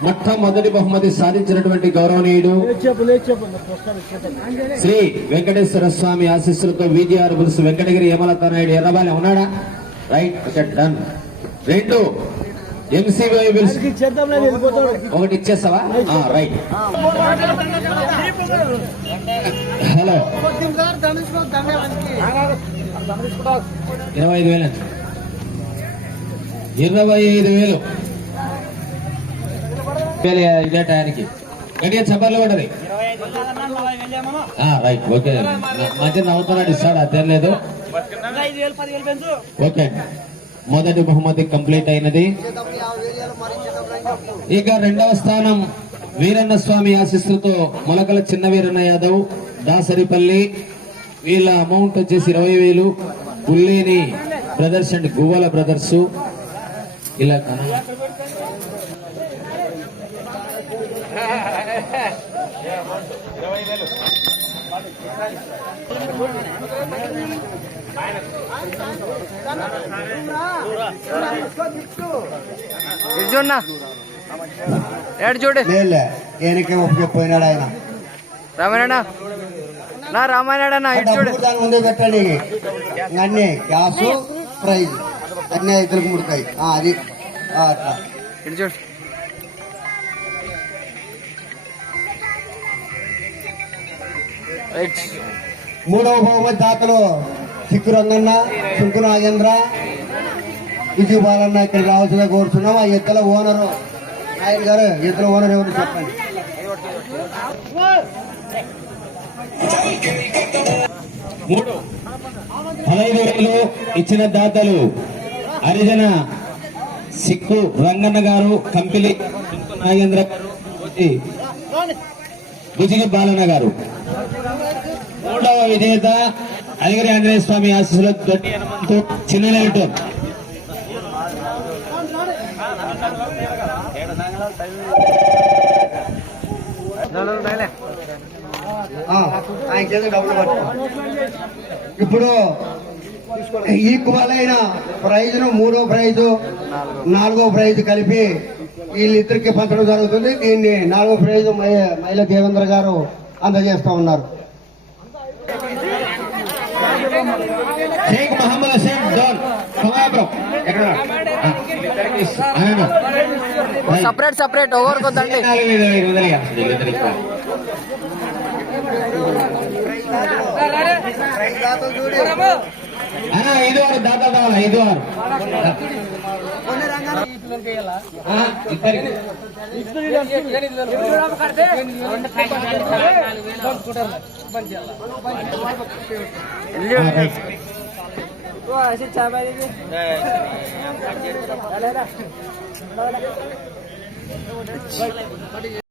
మొట్టమొదటి బహుమతి సాధించినటువంటి గౌరవనీయుడు శ్రీ వెంకటేశ్వర స్వామి ఆశీస్సులతో విజయార్ బుల్స్ వెంకటగిరి యమలత నాయుడు ఎర్రబాలి ఉన్నాడా? రైట్ ఓకే డన్ రెండు ఎంసీబీ బిల్స్ ఒకటి ఇచ్చేస్తావా? రైట్ హలో ఇరవై ఐదు వేలు. ఇరవై ఐదు వేలు. ఇదే టయానికి. గట్టిగా చప్పర్లు పడ్డది ఆ, రైట్ ఓకే. మధ్య నవ్వుతున్నాడు ఇస్తాడు అదేం లేదు. ఓకే. మొదటి బహుమతి కంప్లీట్ అయినది. ఇక రెండవ స్థానం వీరన్న స్వామి ఆశీస్సులతో మొలకల చిన్న వీరన్న యాదవ్ దాసరిపల్లి. వీళ్ళ అమౌంట్ వచ్చేసి ఇరవై వేలు. Pulleni brothers and Guvvala brothers. ఇలా చూడన్నా ఏడు చూడు. ఏనకే ఒప్పుకపోయినాడు ఆయన. రామాయణ నా రామాయణ ఇటు చూడు. దాని ముందే పెట్టండి. అన్ని గ్యాస్ ప్రైజ్. అన్ని ఇద్దరికి ముడతాయి. ఆ, అది. ఆ, అట్లా. ఇటు చూడు. మూడవ బహుమతి దాతలు చిక్కు రంగన్న సుంకు నాగేంద్ర విజయ బాలన్న ఇక్కడ రావాల్సిందిగా కోరుతున్నాం ఆ ఇద్దరు ఓనరు ఆయన గారు ఇద్దరు ఓనర్ ఎవరు చెప్పండి? పదహైదు వేలు ఇచ్చిన దాతలు హరిజన సిక్కు రంగన్న గారు కంపిలి నాగేంద్ర గారు బుజిగి బాలన్న గారు. మూడవ విజేత అలిగిరి ఆంజనేయ స్వామి ఆశీస్సుల చిన్నలేట చిన్న ఆయన చేత డబ్బులు ఇప్పుడు ఈక్వల్ అయిన ప్రైజ్ను మూడో ప్రైజ్ నాలుగో ప్రైజ్ కలిపి వీళ్ళిద్దరికి పంచడం జరుగుతుంది. దీన్ని నాలుగో ప్రైజ్ మహి- మహిళ దేవేంద్ర గారు అందజేస్తా ఉన్నారు. షేక్ మహమ్మద్ హసీన్ డోన్ ఎక్కడ. రైట్. సపరేట్ సపరేట్ ఓవర్ కొద్దండి వేల ఐదు వందలు ఇవ్వాలి. వీళ్ళిద్దరికి. ఆ, ఐదు ఆరు